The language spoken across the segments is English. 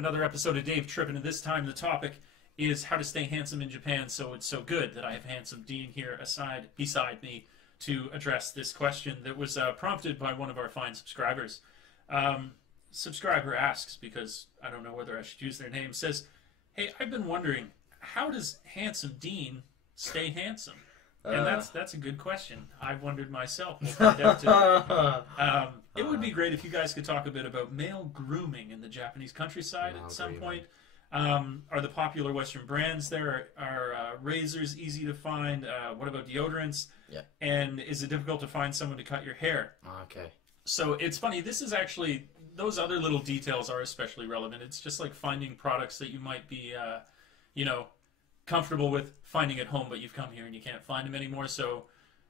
another episode of Dave Trippin, and this time the topic is how to stay handsome in Japan. So it's so good that I have Handsome Dean here beside me to address this question that was prompted by one of our fine subscribers. Subscriber asks, because I don't know whether I should use their name, says, "Hey, I've been wondering, how does Handsome Dean stay handsome?" And that's a good question. I've wondered myself. We'll find out today. It would be great if you guys could talk a bit about male grooming in the Japanese countryside at some point. Are the popular Western brands there? Are razors easy to find? What about deodorants? Yeah. And is it difficult to find someone to cut your hair? Okay. So it's funny. This is actually, those other little details are especially relevant. It's just like finding products that you might be, you know, comfortable with finding at home, but you've come here and you can't find them anymore. So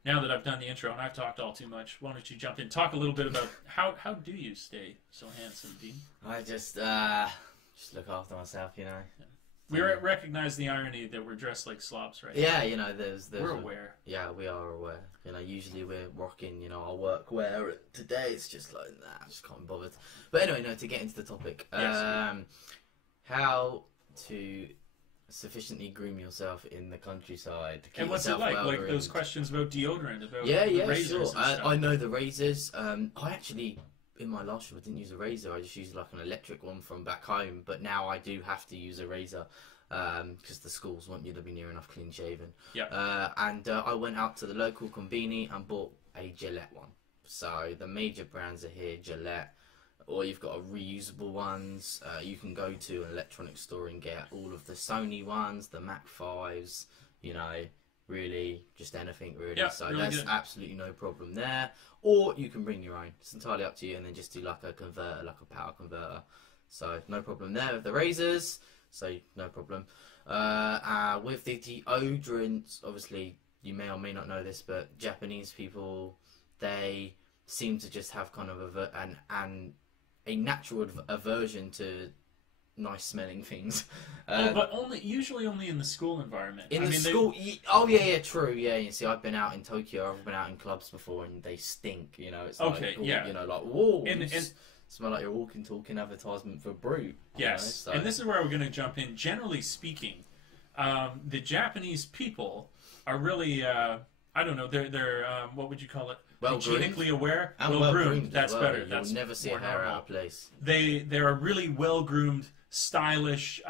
now that I've done the intro and I've talked all too much, why don't you jump in? Talk a little bit about how do you stay so handsome, Dean? I just look after myself, you know. Yeah. We recognize the irony that we're dressed like slobs, right? Yeah, you know, there's we're aware. Yeah, we are aware. You know, usually we're rocking, you know, our workwear. Today it's just like, nah, I just can't be bothered. But anyway, no, to get into the topic, Yes. How to sufficiently groom yourself in the countryside. To keep And what's it yourself like? well Like groomed. those questions about deodorant, about Yeah, razors sure. and stuff. I know the razors. I actually, in my last job, I didn't use a razor. I just used like an electric one from back home. But now I do have to use a razor because the schools want you to be near enough clean shaven. Yeah. And I went out to the local conveni and bought a Gillette one. So the major brands are here, Gillette. Or you've got reusable ones. You can go to an electronics store and get all of the Sony ones, the Mac 5s, you know, really just anything really. Yeah, so really that's good. absolutely no problem there. Or you can bring your own. It's entirely up to you, and then just do like a converter, like a power converter. So no problem there with the razors. So no problem. With the deodorants, obviously you may or may not know this, but Japanese people, they seem to just have kind of a natural aversion to nice smelling things. But usually only in the school environment. In the school, oh yeah, true, yeah. You see, I've been out in Tokyo, I've been out in clubs before, and they stink. You know, it's Okay, like, yeah. You know, like whoa, And smell like you're walking, talking advertisement for Brew. yes, you know, so. and this is where we're going to jump in. Generally speaking, the Japanese people are really, I don't know, they're what would you call it? Hygienically aware, and well groomed. as That's well. better. You'll That's never see a more hair normal. out of place. They're a really well groomed, stylish.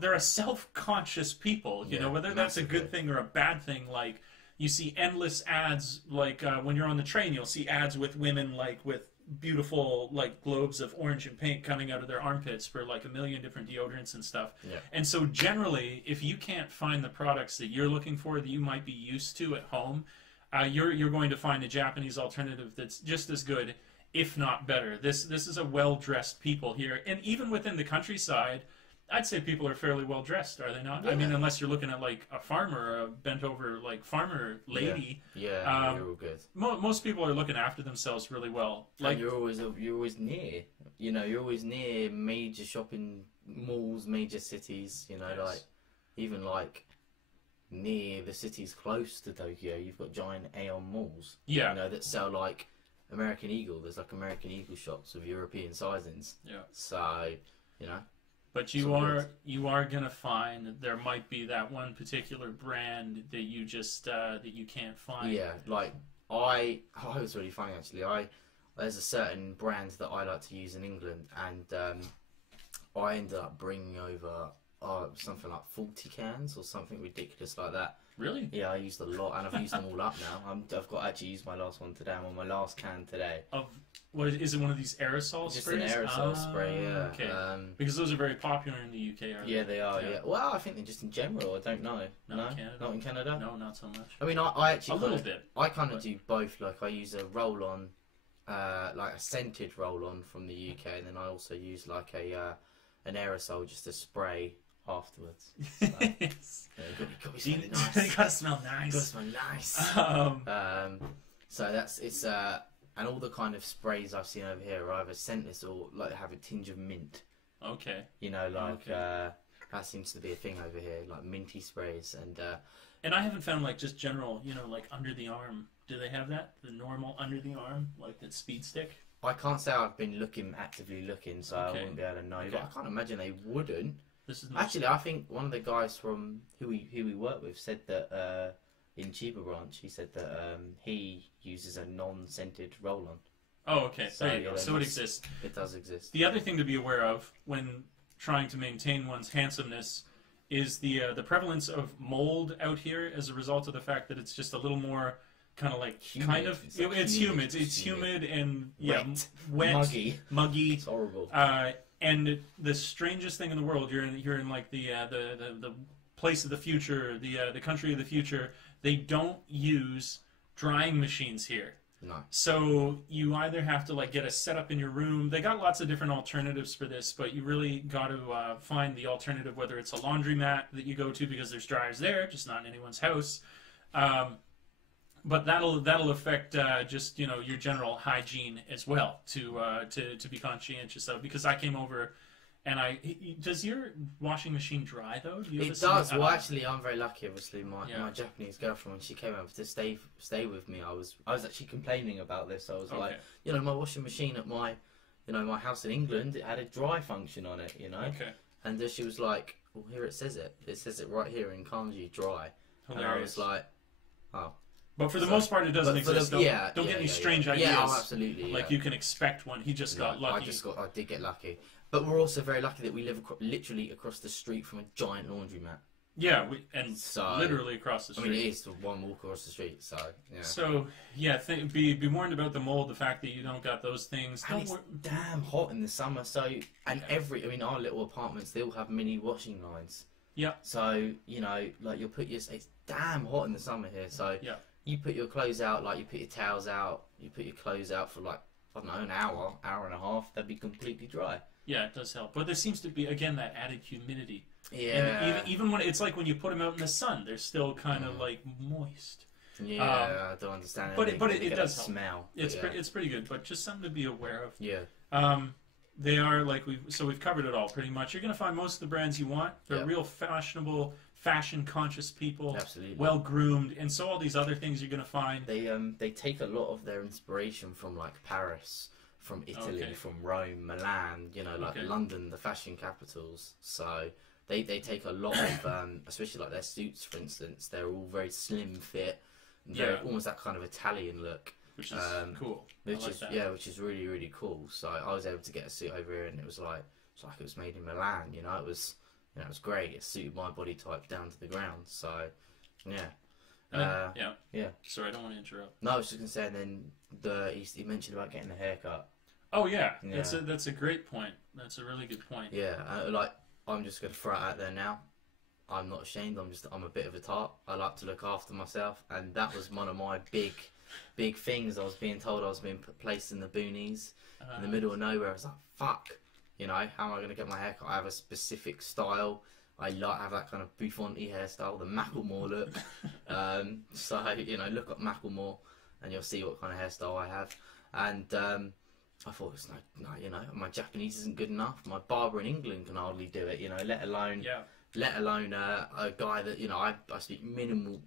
They're a self-conscious people. You know, whether that's a good thing or a bad thing. Like you see endless ads. Like when you're on the train, you'll see ads with women like with beautiful like globes of orange and pink coming out of their armpits for like a million different deodorants and stuff. Yeah. And so generally, if you can't find the products that you're looking for that you might be used to at home, you're going to find a Japanese alternative that's just as good, if not better. This is a well-dressed people here, and even within the countryside, I'd say people are fairly well dressed, are they not? Yeah. I mean, unless you're looking at like a farmer, a bent over like farmer lady. Yeah, you're all good. Most people are looking after themselves really well. Like And you're always near. You know, you're always near major shopping malls, major cities. You know, Yes. like even like near the cities close to Tokyo, you've got giant Aeon malls. Yeah. You know, that sell like American Eagle. There's like American Eagle shops of European sizings. Yeah. So, you know. But you are gonna find that there might be that one particular brand that you just that you can't find. Yeah, like it was really funny actually. There's a certain brand that I like to use in England, and I ended up bringing over something like 40 cans or something ridiculous like that. Really? Yeah, I used a lot, and I've used them all up now. I've got actually used my last one today. I'm on my last can today. Of what is it? One of these aerosol Just sprays? an aerosol spray, yeah. Okay. Because those are very popular in the UK, aren't Yeah, they? they are. Yeah. Well, I think they're just in general. I don't know. Not in Canada. Not in Canada. No, not so much. I mean, I actually A little bit. I kind of do both. Like I use a roll-on, like a scented roll-on from the UK, and then I also use like an aerosol just to spray afterwards. So, Yes. yeah, got to smell nice. They gotta smell nice. Got to smell nice. So it's and all the kind of sprays I've seen over here are either scentless or like have a tinge of mint. Okay. You know, like Okay. that seems to be a thing over here, like minty sprays And I haven't found like just general, like under the arm. Do they have that? The normal under the arm, like that speed stick? I can't say I've been actively looking, so I Okay. wouldn't be able to know. Okay. But I can't imagine they wouldn't. This is Actually, I think one of the guys from who we work with said that in Chiba Branch, he said that he uses a non-scented roll-on. Oh, okay. So, There you go. yeah, So it exists. It does exist. The other thing to be aware of when trying to maintain one's handsomeness is the prevalence of mold out here as a result of the fact that it's just a little more kind of like Humid. it's humid. It's humid and wet, muggy. It's horrible. And the strangest thing in the world, you're in like the place of the future, the country of the future. They don't use drying machines here. No. So you either have to like get a setup in your room. They got lots of different alternatives for this, but you really got to find the alternative, whether it's a laundromat that you go to because there's dryers there, just not in anyone's house. But that'll affect just your general hygiene as well to be conscientious of. Because I came over, and does your washing machine dry though? Do you It does. Well, actually, I'm very lucky. Obviously, my Japanese girlfriend, when she came over to stay with me, I was actually complaining about this. I was like, my washing machine at my house in England, it had a dry function on it, Okay. And then she was like, well, here it says it. It says it right here in kanji, dry. Hilarious. And I was like, oh. But for the most part, it doesn't exist. Don't get any strange ideas. Yeah, absolutely. Like you can expect one. He just got lucky. I did get lucky. But we're also very lucky that we live literally across the street from a giant laundromat. Yeah, literally across the street. I mean, it is one walk across the street, so yeah. So yeah, be warned about the mold. The fact that you don't got those things. And it's damn hot in the summer. So our little apartments, they all have mini washing lines. Yeah. So like you'll put it's damn hot in the summer here. So yeah. You put your clothes out, like you put your towels out, you put your clothes out for like, I don't know, an hour and a half, they'd be completely dry. Yeah, it does help. But there seems to be, again, that added humidity. Yeah. And even when it's like when you put them out in the sun, they're still kind of like moist. Yeah, I don't understand. But it does help. Smell. It's pretty good, but just something to be aware of. Yeah. They are like we've covered it all pretty much. You're gonna find most of the brands you want. They're real fashionable, fashion conscious people. Absolutely. Well groomed, and so all these other things you're gonna find. They take a lot of their inspiration from like Paris, from Italy, from Rome, Milan. London, the fashion capitals. So they take a lot of especially like their suits, for instance. They're all very slim fit, and almost that kind of Italian look. Which is cool. Which is really, really cool. So I was able to get a suit over here, and it was like it was made in Milan. It was great. It suited my body type down to the ground. So yeah. Yeah. Sorry, I don't want to interrupt. No, I was just gonna say. And then he mentioned about getting a haircut. Oh yeah. That's a great point. That's a really good point. Yeah, I'm just gonna throw it out there now. I'm not ashamed. I'm a bit of a tart. I like to look after myself, and that was one of my big things. I was being told I was being placed in the boonies, in the middle of nowhere. I was like, fuck, how am I going to get my haircut? I have a specific style. I have that kind of Buffonti hairstyle, the Macklemore look. So, look up Macklemore and you'll see what kind of hairstyle I have. And I thought, it's no, my Japanese isn't good enough. My barber in England can hardly do it, let alone a guy that, I speak minimal,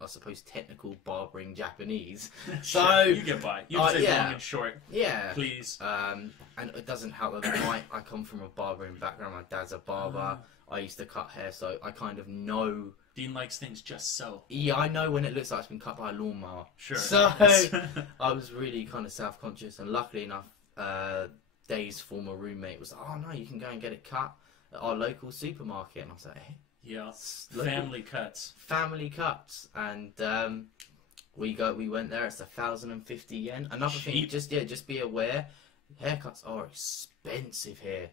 I suppose, technical barbering Japanese. So you get by. You can say long and short. Yeah. Please. And it doesn't help that I come from a barbering background. My dad's a barber. I used to cut hair, so I kind of know. Dean likes things just so. Yeah, I know when it looks like it's been cut by a lawnmower. Sure. So I was really kind of self-conscious, and luckily enough, Dave's former roommate was like, "Oh no, you can go and get it cut at our local supermarket," and I was like, "Hey." Yeah, family cuts. Family cuts, and we went there. It's 1,050 yen. Another thing, just be aware, haircuts are expensive here.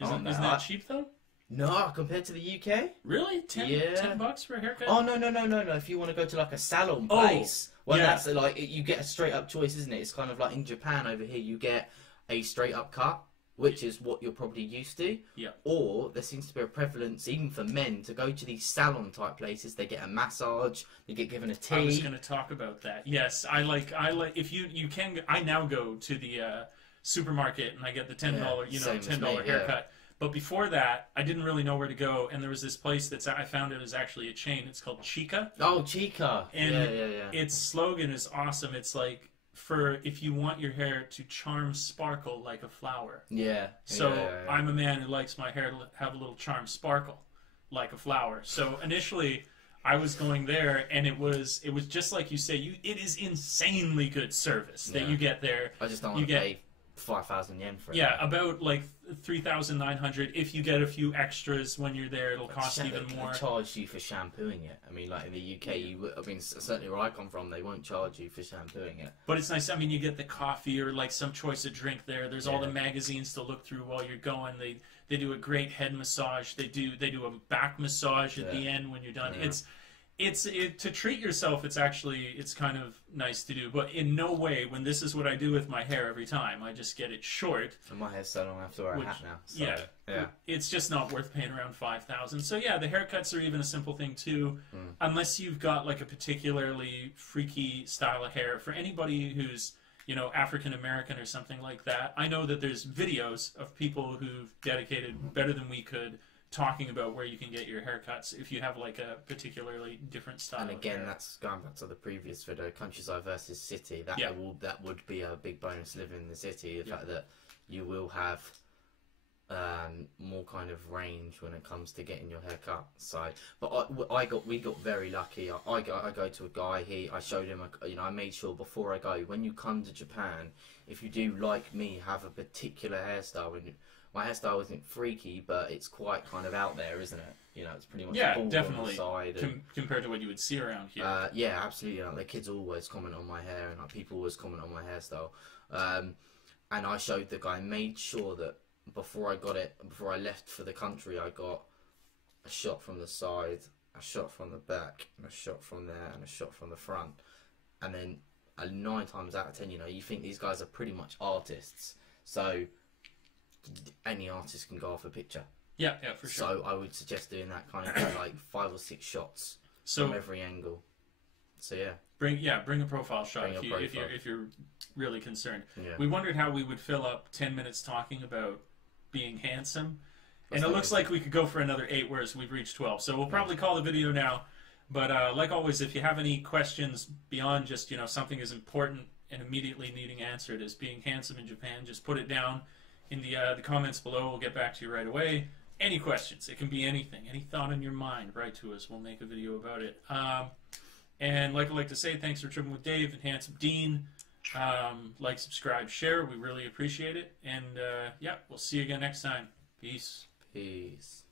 Isn't that cheap though? No, compared to the UK. Really? $10 for a haircut? Oh no! If you want to go to like a salon place, that's like you get a straight up choice, isn't it? It's kind of like in Japan over here, you get a straight up cut, which is what you're probably used to. Yeah. Or there seems to be a prevalence, even for men, to go to these salon type places. They get a massage, they get given a tea. I was going to talk about that. Yes, I like. If you can, I now go to the supermarket and I get the $10, $10 haircut. Yeah. But before that, I didn't really know where to go, and there was this place I found it was actually a chain. It's called Chica. Oh, Chica. And its slogan is awesome. It's like, for if you want your hair to charm sparkle like a flower. Yeah. So yeah. I'm a man who likes my hair to have a little charm sparkle like a flower. So initially I was going there, and it was just like you say. It is insanely good service that you get there. I just don't want to pay 5,000 yen for it. Yeah, about like 3,900. If you get a few extras when you're there, it'll cost even more. They charge you for shampooing it. I mean, like in the UK, certainly where I come from, they won't charge you for shampooing it. But it's nice. I mean, you get the coffee or like some choice of drink there. There's all the magazines to look through while you're going. They do a great head massage. They do a back massage at the end when you're done. Yeah. It's to treat yourself. It's kind of nice to do, but in no way when this is what I do with my hair every time. I just get it short. And my hair's so long, I have to wear a hat now. So, yeah. It's just not worth paying around 5,000. So yeah, the haircuts are even a simple thing too, unless you've got like a particularly freaky style of hair. For anybody who's African American or something like that, I know that there's videos of people who've dedicated better than we could, talking about where you can get your haircuts if you have like a particularly different style. And again, of hair. that's going back to the previous video, countryside versus city. That would be a big bonus living in the city. The fact that you will have more kind of range when it comes to getting your hair cut. So, but we got very lucky. I go to a guy. I showed him. I made sure before I go, when you come to Japan, if you do like me, have a particular hairstyle. My hairstyle isn't freaky, but it's quite kind of out there, isn't it? It's pretty much bald definitely on the side. Compared to what you would see around here. Yeah, absolutely. The kids always comment on my hair, and people always comment on my hairstyle. And I showed the guy, made sure that before I left for the country, I got a shot from the side, a shot from the back, and a shot from there, and a shot from the front. And then 9 times out of 10, you think these guys are pretty much artists. So any artist can go off a picture. Yeah, for sure. So I would suggest doing that kind of like 5 or 6 shots from every angle. So yeah. Bring a profile shot if you're really concerned. Yeah. We wondered how we would fill up 10 minutes talking about being handsome. And it looks like we could go for another 8, whereas we've reached 12. So we'll probably call the video now. But like always, if you have any questions beyond just something as important and immediately needing answered as being handsome in Japan, just put it down in the comments below. We'll get back to you right away. Any questions? It can be anything. Any thought in your mind, write to us. We'll make a video about it. And like I like to say, thanks for tripping with Dave and Handsome Dean. Like, subscribe, share. We really appreciate it. And yeah, we'll see you again next time. Peace. Peace.